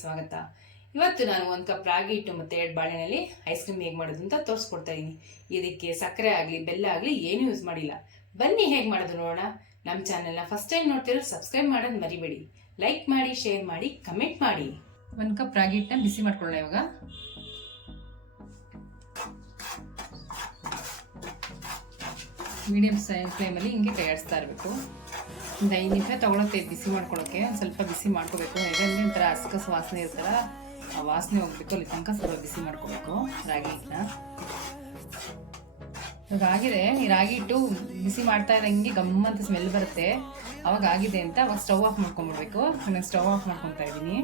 ಸ್ವಾಗತ. ಇವತ್ತು ನಾನು 1 ಕಪ್ ರಾಗಿ ಹಿಟ್ಟು ಮತ್ತು 2 ಬಾಳೆನಲ್ಲಿ ಐಸ್ ಕ್ರೀಮ್ ಹೇಗೆ ಮಾಡೋದು ಅಂತ ತೋರಿಸ್ಕೊಡ್ತಾ ಇದ್ದೀನಿ. ಇದಕ್ಕೆ ಸಕ್ಕರೆ ಆಗಲಿ ಬೆಲ್ಲ ಆಗಲಿ ಏನು ಯೂಸ್ ಮಾಡಿಲ್ಲ. ಬನ್ನಿ ಹೇಗೆ ಮಾಡೋದು ನೋಡೋಣ. ನಮ್ಮ ಚಾನೆಲ್ನ ಫಸ್ಟ್ ಟೈಮ್ ನೋಡ್ತಿರೋ ಸಬ್ಸ್ಕ್ರೈಬ್ ಮಾಡೋದು ಮರಿಬೇಡಿ. ಲೈಕ್ ಮಾಡಿ, ಶೇರ್ ಮಾಡಿ, ಕಮೆಂಟ್ ಮಾಡಿ. 1 ಕಪ್ ರಾಗಿ ಹಿಟ್ಟನ್ನ ಬಿಸಿ ಮಾಡ್ಕೊಳ್ಳೋಣ. ಇವಾಗ ಮೀಡಿಯಂ ಫ್ಲೇಮಲ್ಲಿ ಹಿಂಗೆ ಕೈಯಾಡಿಸ್ತಾ ಇರಬೇಕು. ಒಂದು 5 ನಿಮಿಷ ತೊಗೊಳತ್ತೆ ಬಿಸಿ ಮಾಡ್ಕೊಳ್ಳೋಕ್ಕೆ. ಒಂದು ಸ್ವಲ್ಪ ಬಿಸಿ ಮಾಡ್ಕೋಬೇಕು. ಯಾಕಂದರೆ ಒಂಥರ ಹಸ್ಕಸ್ ವಾಸನೆ ಇರ್ತಲ್ಲ, ಆ ವಾಸನೆ ಹೋಗ್ಬೇಕು. ಅಲ್ಲಿ ತನಕ ಸ್ವಲ್ಪ ಬಿಸಿ ಮಾಡ್ಕೋಬೇಕು ರಾಗಿ ಹಿಟ್ಟನ್ನ. ಇವಾಗ ಆಗಿದೆ. ಈ ರಾಗಿ ಹಿಟ್ಟು ಬಿಸಿ ಮಾಡ್ತಾ ಇದ್ದಂಗೆ ಗಮ್ಮಂತ ಸ್ಮೆಲ್ ಬರುತ್ತೆ. ಅವಾಗ ಆಗಿದೆ ಅಂತ ಅವಾಗ ಸ್ಟವ್ ಆಫ್ ಮಾಡ್ಕೊಂಡ್ಬಿಡ್ಬೇಕು. ನಾನು ಸ್ಟವ್ ಆಫ್ ಮಾಡ್ಕೊತಾ ಇದ್ದೀನಿ.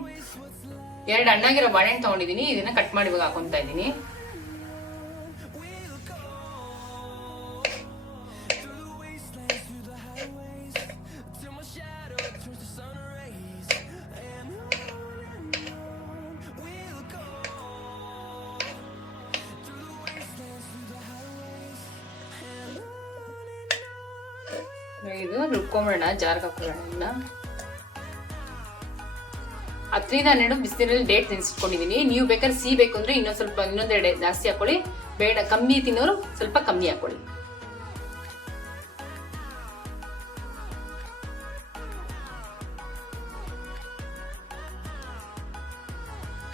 2 ಹಣ್ಣಾಗಿರೋ ಬಾಳೆಹಣ್ಣು ತೊಗೊಂಡಿದ್ದೀನಿ. ಇದನ್ನು ಕಟ್ ಮಾಡಿ ಇವಾಗ ಹಾಕೊತಾ ಇದ್ದೀನಿ. ಇದು ರುಬ್ಕೊಂಬಿಡೋಣ. ಜಾರ್ಗೆ ಹಾಕೊಳ್ಳೋಣ. 10-12 ಬಿಸಿನೀರಲ್ಲಿ ಡೇಟ್ ನೆನೆಸಿಟ್ಕೊಂಡಿದ್ದೀನಿ. ನೀವು ಬೇಕಾದ್ರೆ ಸಿಹಿ ಬೇಕು ಅಂದ್ರೆ ಇನ್ನೊಂದೆರಡು ಜಾಸ್ತಿ ಹಾಕೊಳ್ಳಿ. ಬೇಡ ಕಮ್ಮಿ ತಿನ್ನೋರು ಸ್ವಲ್ಪ ಕಮ್ಮಿ ಹಾಕೊಳ್ಳಿ.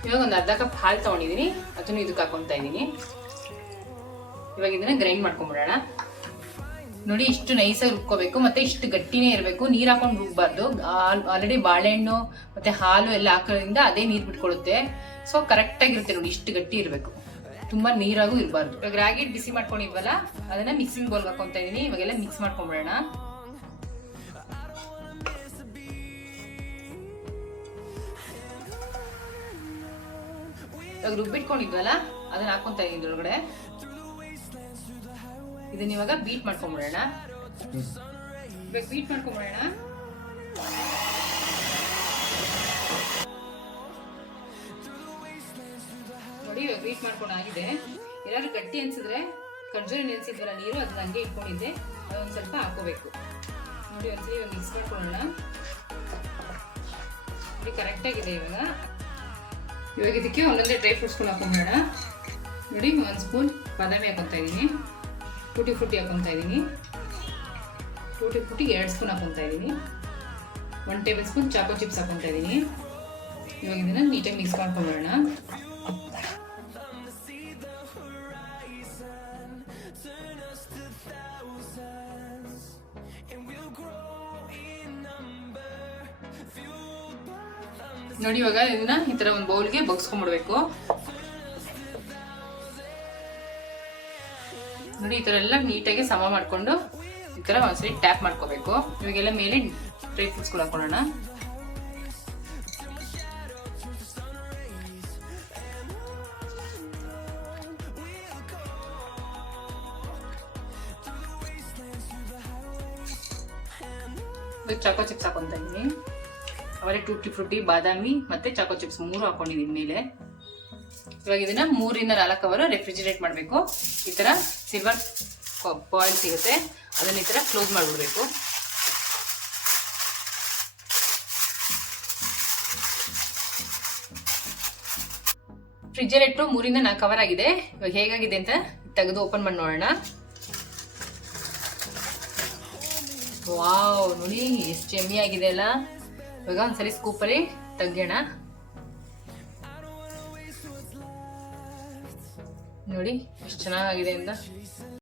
ಇವಾಗ ಒಂದು ಅರ್ಧ ಕಪ್ ಹಾಲು ತಗೊಂಡಿದ್ದೀನಿ. ಅದನ್ನು ಇದಕ್ಕೆ ಹಾಕೊತಾ ಇದ್ದೀನಿ. ಇವಾಗ ಇದನ್ನ ಗ್ರೈಂಡ್ ಮಾಡ್ಕೊಂಡ್ಬಿಡೋಣ. ನೋಡಿ, ಇಷ್ಟು ನೈಸಾಗಿ ರುಬ್ಕೋಬೇಕು. ಮತ್ತೆ ಇಷ್ಟು ಗಟ್ಟಿನೇ ಇರಬೇಕು. ನೀರು ಹಾಕೊಂಡು ರುಬ್ಬಾರ್ದು. ಆಲ್ರೆಡಿ ಬಾಳೆಹಣ್ಣು ಮತ್ತೆ ಹಾಲು ಎಲ್ಲ ಹಾಕೋದ್ರಿಂದ ಅದೇ ನೀರು ಬಿಟ್ಕೊಳ್ಳುತ್ತೆ. ಸೊ ಕರೆಕ್ಟಾಗಿರುತ್ತೆ ನೋಡಿ. ಇಷ್ಟು ಗಟ್ಟಿ ಇರಬೇಕು, ತುಂಬಾ ನೀರಾಗೂ ಇರಬಾರ್ದು. ಇವಾಗ ರಾಗಿ ಹಿಟ್ಟು ಬಿಸಿ ಮಾಡ್ಕೊಂಡಿದ್ವಲ್ಲ, ಅದನ್ನ ಮಿಕ್ಸಿಂಗ್ ಬೌಲ್ಗೆ ಹಾಕೊಂತಾ ಇದೀನಿ. ಇವಾಗೆಲ್ಲ ಮಿಕ್ಸ್ ಮಾಡ್ಕೊಂಡ್ಬಿಡೋಣ. ಇವಾಗ ರುಬ್ಬಿಟ್ಕೊಂಡಿದ್ವಲ್ಲ ಅದನ್ನ ಹಾಕೊಂತಾ ಇದೀನಿ ಒಳಗಡೆ. ಇದನ್ನ ಇವಾಗ ಬೀಟ್ ಮಾಡ್ಕೊಂಡ್ಬಿಡೋಣ. ಇವಾಗ ಬೀಟ್ ಮಾಡ್ಕೊಂಡ್ಬಿಡೋಣ. ನೋಡಿ, ಇವಾಗ ಬೀಟ್ ಮಾಡ್ಕೊಂಡಾಗಿದೆ. ಏನಾದ್ರು ಗಟ್ಟಿ ಅನ್ಸಿದ್ರೆ ಖರ್ಜೂರ ನೆನೆಸಿದ್ವಲ್ಲ ನೀರು, ಅದನ್ನ ಹಂಗೆ ಇಟ್ಕೊಂಡಿದ್ದೆ, ಅದೊಂದು ಸ್ವಲ್ಪ ಹಾಕೋಬೇಕು. ನೋಡಿ, ಒಂದ್ಸಲಿ ಇವಾಗ ಮಿಕ್ಸ್ ಮಾಡ್ಕೊಳ್ಳೋಣ. ನೋಡಿ, ಕರೆಕ್ಟಾಗಿದೆ. ಇವಾಗ ಇದಕ್ಕೆ ಒಂದೊಂದೇ ಡ್ರೈ ಫ್ರೂಟ್ಸ್ಗಳು ಹಾಕೊಂಡ್ಬಿಡೋಣ. ನೋಡಿ, 1 ಸ್ಪೂನ್ ಬಾದಾಮಿ ಹಾಕೊತಾ ಇದ್ದೀನಿ. ಟೂಟಿ ಫ್ರೂಟಿ ಹಾಕೊತಾ ಇದ್ದೀನಿ. ಟೂಟಿ ಫ್ರೂಟಿ 2 ಸ್ಪೂನ್ ಹಾಕೊತಾ ಇದ್ದೀನಿ. 1 ಟೇಬಲ್ ಸ್ಪೂನ್ ಚಾಕೋ ಚಿಪ್ಸ್ ಹಾಕೊತಾ ಇದ್ದೀನಿ. ಇವಾಗ ಇದನ್ನ ನೀಟಾಗಿ ಮಿಕ್ಸ್ ಮಾಡ್ಕೊಂಡ್ಬಿಡೋಣ. ನೋಡಿ, ಇವಾಗ ಇದನ್ನ ಈ ತರ ಒಂದು ಬೌಲ್ಗೆ ಬಗ್ಸ್ಕೊಂಡ್ಬಿಡ್ಬೇಕು. ನೋಡಿ, ಈ ತರ ಎಲ್ಲ ನೀಟಾಗಿ ಸಮ ಮಾಡ್ಕೊಂಡು ಈ ತರ ಒಂದ್ಸರಿ ಟ್ಯಾಪ್ ಮಾಡ್ಕೋಬೇಕು. ಇವಾಗೆಲ್ಲ ಮೇಲೆ ಡ್ರೈ ಫ್ರೂಟ್ಸ್ಗಳು ಹಾಕೊಳ್ಳೋಣ. ಚಾಕೋ ಚಿಪ್ಸ್ ಹಾಕೊಂತ ಇದ್ದೀನಿ. ಅವರೇ ಟೂಟಿ ಫ್ರೂಟಿ, ಬಾದಾಮಿ ಮತ್ತೆ ಚಾಕೋ ಚಿಪ್ಸ್ 3 ಹಾಕೊಂಡಿದ್ದೀನಿ ಮೇಲೆ. ಇವಾಗ ಇದನ್ನ 3-4 ಅವರ್ ರೆಫ್ರಿಜಿರೇಟ್ ಮಾಡಬೇಕು. ಈ ತರ ಸಿಲ್ವರ್ ಫಾಯಿಲ್ ಸಿಗುತ್ತೆ, ಅದನ್ನ ಈ ತರ ಕ್ಲೋಸ್ ಮಾಡಿಬಿಡ್ಬೇಕು. ಫ್ರಿಜ್ಜಲ್ಲಿ ಇಟ್ಟು 3-4 ಅವರ್ ಆಗಿದೆ. ಇವಾಗ ಹೇಗಾಗಿದೆ ಅಂತ ತೆಗೆದು ಓಪನ್ ಮಾಡಿ ನೋಡೋಣ. ವಾವ್, ನೋಡಿ ಎಷ್ಟು ಯಮ್ಮಿ ಆಗಿದೆ ಅಲ್ಲ. ಇವಾಗ ಒಂದ್ಸಲಿ ಸ್ಕೂಪಲ್ಲಿ ತೆಗೆಯೋಣ. ನೋಡಿ ಎಷ್ಟು ಚೆನ್ನಾಗಿದೆ ಅಂತ.